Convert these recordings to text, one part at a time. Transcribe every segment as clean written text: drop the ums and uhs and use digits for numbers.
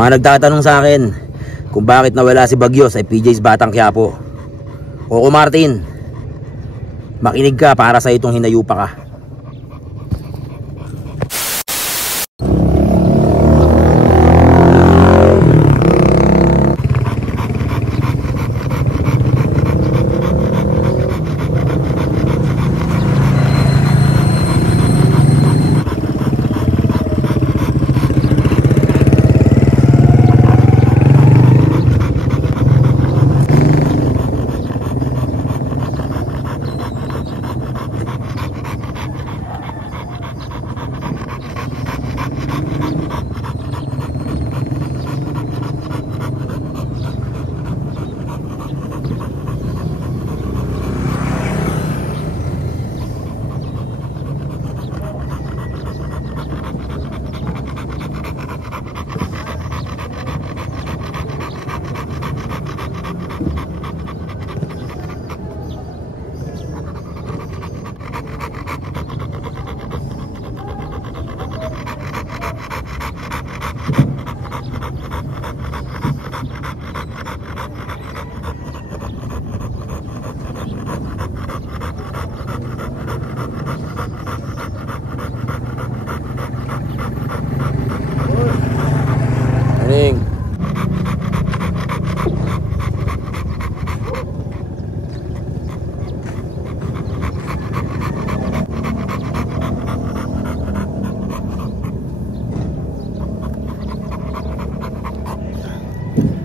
mga nagtatanong sa akin kung bakit nawala si Bagyo sa PJ's Batang Quiapo. Coco Martin, makinig ka para sa itong hinayupa ka.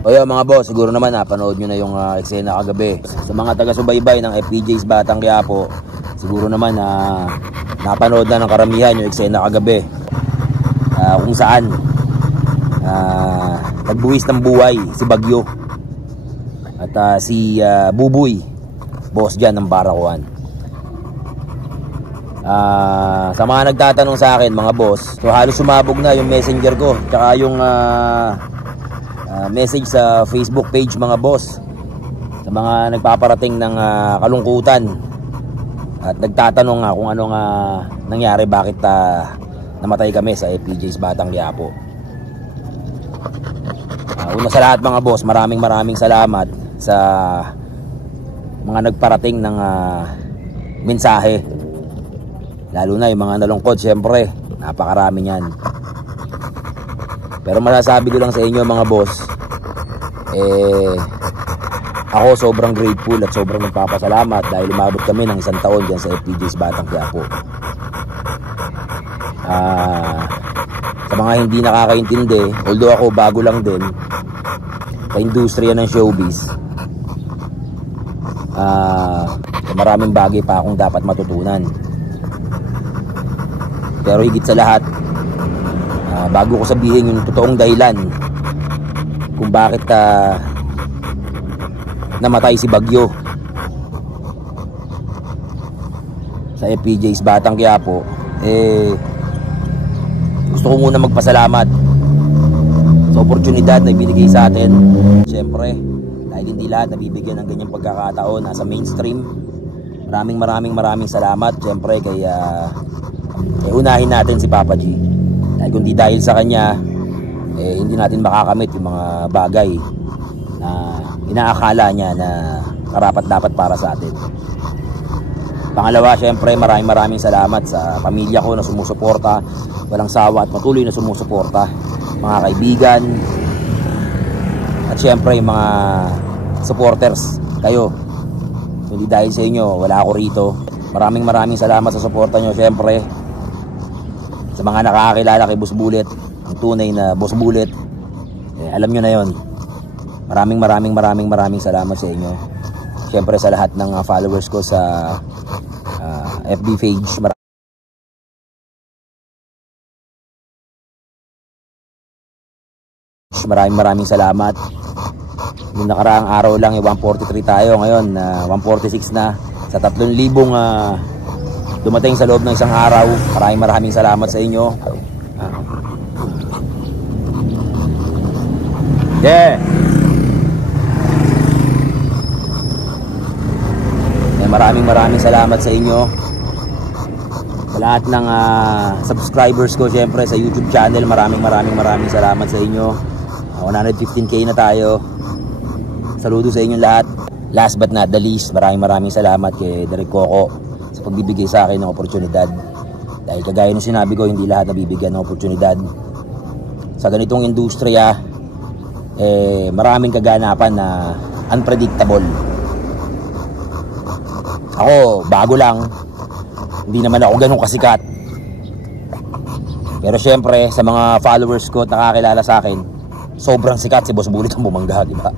O yun mga boss, siguro naman napanood nyo na yung eksena kagabi. Sa mga taga-subaybay ng FPJ's Batang Quiapo, siguro naman napanood na ng karamihan yung eksena kagabi, kung saan nagbuwis ng buhay si Bagyo at si Buboy, boss dyan ng Barakuan. Sa mga nagtatanong sa akin mga boss, so halos sumabog na yung messenger ko tsaka yung message sa Facebook page mga boss, sa mga nagpaparating ng kalungkutan at nagtatanong kung anong nangyari, bakit namatay kami sa FPJ's Batang Quiapo. Una sa lahat mga boss, maraming salamat sa mga nagparating ng mensahe, lalo na yung mga nalungkot. Syempre napakarami niyan, pero masasabi ko lang sa inyo mga boss, ako sobrang grateful at sobrang nagpapasalamat dahil umabot kami ng 1 taon dyan sa FPJ's Batang Quiapo. Sa mga hindi nakakaintindi, although ako bago lang din sa industriya ng showbiz, maraming bagay pa akong dapat matutunan. Pero higit sa lahat, bago ko sabihin yung totoong dahilan kung bakit namatay si Bagyo sa FPJ's Batang Quiapo, gusto ko muna magpasalamat sa oportunidad na ibinigay sa atin. Siyempre dahil hindi lahat nabibigyan ng ganyang pagkakataon nasa mainstream. Maraming salamat siyempre kay unahin natin si Papa G, dahil kundi dahil sa kanya hindi natin makakamit yung mga bagay na inaakala niya na karapat-dapat para sa atin. Pangalawa, syempre maraming salamat sa pamilya ko na sumusuporta, walang sawa at patuloy na sumusuporta, mga kaibigan at syempre yung mga supporters, kayo. Hindi dahil sa inyo wala ako rito. Maraming salamat sa suporta nyo. Syempre sa mga nakakakilala kay Boss Bullet, ang tunay na Boss Bullet, alam nyo na yon. Maraming salamat sa inyo. Siyempre sa lahat ng followers ko sa FB page, maraming salamat. Yung nakaraang araw lang 143 tayo, ngayon 146 na sa 3,000 dumating sa loob ng isang araw. Maraming salamat sa inyo. Maraming salamat sa inyo, sa lahat ng subscribers ko syempre sa YouTube channel. Maraming salamat sa inyo. 115k na tayo. Saludo sa inyong lahat. Last but not the least, maraming salamat kay Direk Coco sa pagbibigay sa akin ng oportunidad. Dahil kagaya ng sinabi ko, hindi lahat nabibigyan ng oportunidad. Sa ganitong industriya, maraming kaganapan na unpredictable. Ako, bago lang. Hindi naman ako ganun kasikat. Pero syempre, sa mga followers ko at nakakilala sa akin, sobrang sikat si Boss Bullet ang Bumangga, di ba?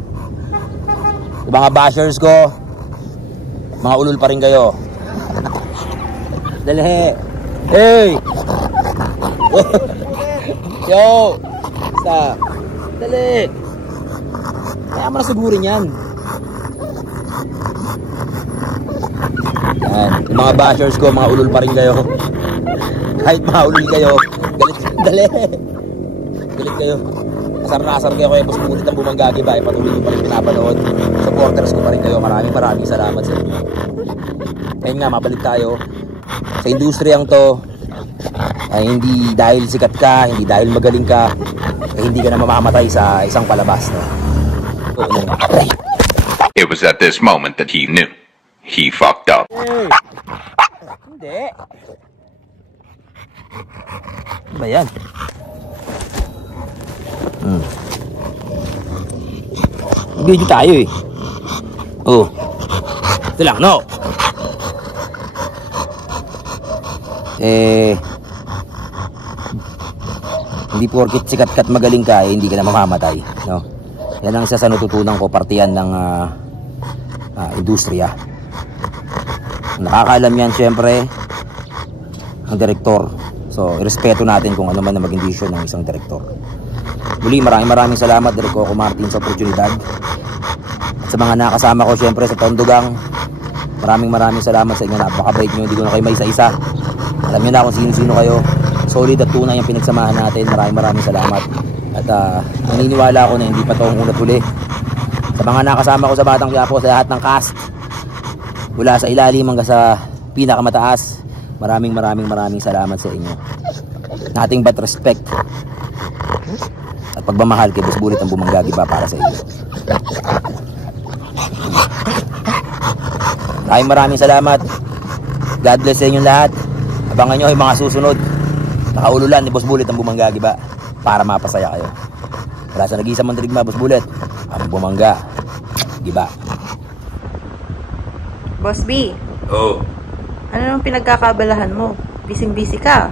Yung mga bashers ko, mga ulol pa rin kayo. Dali. Hey! Yo! Stop! Dali! Kaya mo na sigurin yan. Yan. Yung mga bashers ko, mga ulol pa rin kayo. Kahit mga ulol kayo, galit. Dali! Galit kayo. Asar na asar kayo Boss Bullet ang Bumangga, ba? Patuloy nyo pa rin pinapanood. Supporters ko pa rin kayo. Maraming salamat sa inyo. Ngayon nga, mabalik tayo. Sa industriyang to, ay hindi dahil sikat ka, hindi dahil magaling ka, hindi ka na mamamatay sa isang palabas. No? It was at this moment that he knew. He fucked up. Hey. Hindi. Ano ba yan? Video tayo eh. Oh. Ito lang, no? Hindi porkit sikat-kat magaling ka, hindi ka na mamamatay, no? Yan ang isa sa natutunan ko, partiyan ng industriya. Nakakaalam yan syempre ang direktor. So, irespeto natin kung ano man na maging vision ng isang direktor. Muli, maraming salamat Direk Coco Martin sa oportunidad. At sa mga nakasama ko syempre sa Tondogang, maraming salamat sa inyo. Napakabait nyo, hindi ko na kayo may isa-isa. Alam nyo na kung sino-sino kayo. Solid at tunay ang pinagsamahan natin. Maraming salamat. At naniniwala ako na hindi pa ito ang unat huli. Sa mga nakasama ko sa Batang Quiapo, sa lahat ng cast, mula sa ilalim hanggang sa pinakamataas, maraming salamat sa inyo. Nothing but respect at pagmamahal kay Boss Bullet ang Bumangga ba para sa inyo. Maraming salamat. God bless sa inyong lahat. Abangan nyo yung mga susunod. Nakaululan ni Boss Bullet ang Bumangga ba para mapasaya kayo. Wala sa nag-iisa mandirigma, Boss Bullet ang Bumangga ba. Boss B. Oh. Ano nang pinagkakabalahan mo? Busy ka.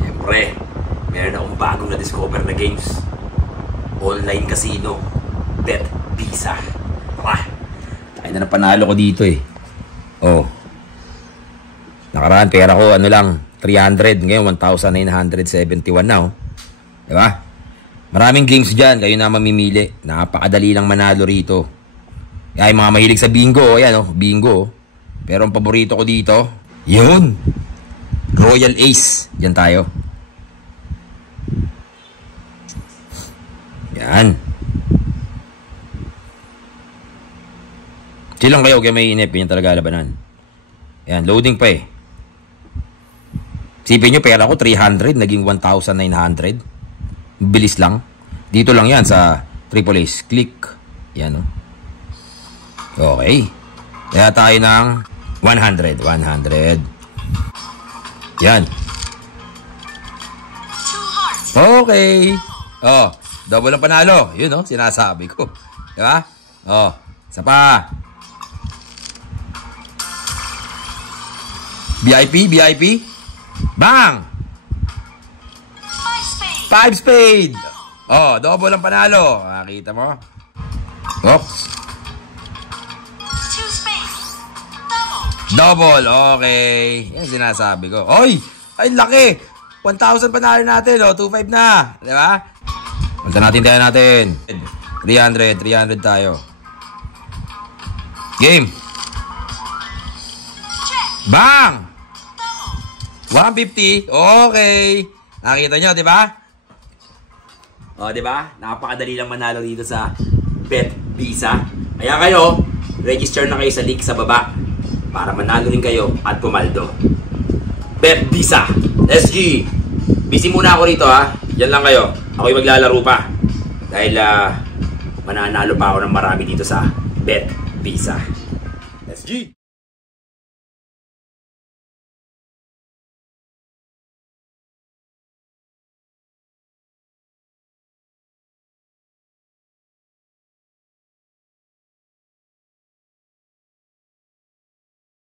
Siyempre, meron akong bagong na-discover na games. Online casino. Bet Visa. Tara. Tayo na panalo ko dito eh. Oh. Nakaraan pera ko ano lang 300, ngayon 1,971 na oh. Diba? Maraming games dyan, kayo na mamimili. Napakadali lang manalo rito. Ay, mga mahilig sa bingo, ayan oh, bingo. Pero ang paborito ko dito, yun, Royal Ace. Yan tayo. Yan. Silang kayo kaya may inip, yun talaga labanan. Yan, loading pa eh. Sipin nyo, pera ko 300, naging 1,900. Bilis lang. Dito lang yan sa Triple Ace. Click. Yan o. Okay. Kaya tayo ng 100. Yan. Okay. Oh, double ang panalo. Yun o, sinasabi ko. Diba? Oh, isa pa. VIP. Bang! 5 spade. Oh, double ang panalo. Nakita mo? Oops. 2 spades. Double. Okay. Yan sinasabi ko. Oy! Ay, laki. 1,000 panalo natin. Oh, 2,500 na. Diba? Punta natin. 300 tayo. Game. Bang! 150. Okay. Nakita nyo, di ba? O, di ba? Napakadali lang manalo dito sa Bet Visa. Kaya kayo, register na kayo sa link sa baba para manalo rin kayo at pumaldo. Bet Visa. SG. Busy muna ako rito ha. Yan lang kayo. Ako'y maglalaro pa. Dahil mananalo pa ako ng marami dito sa Bet Visa. SG!